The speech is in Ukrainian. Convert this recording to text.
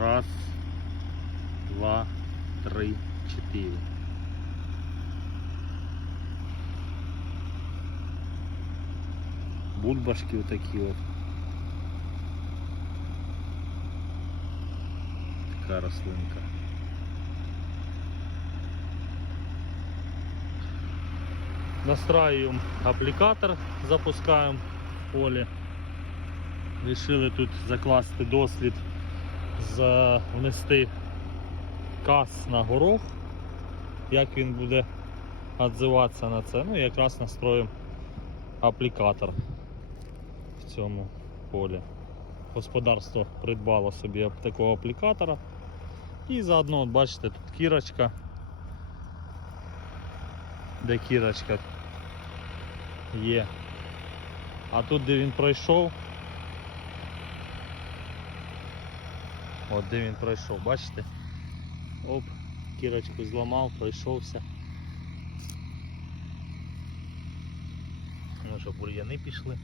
Раз, два, три, чотири. Бульбашки отакі от. Така рослинка. Настраиваем аппликатор, запускаємо в полі. Рішили тут закласти дослід, За- внести кас на горох, як він буде відзиватися на це. Ну і якраз настроїмо аплікатор в цьому полі. Господарство придбало собі такого аплікатора. І заодно, от бачите, тут кірочка. Де кірочка є. А тут, де він пройшов, От де він пройшов, бачите? Оп, кірочку зламав, пройшовся. Ну що, бур'яни пішли.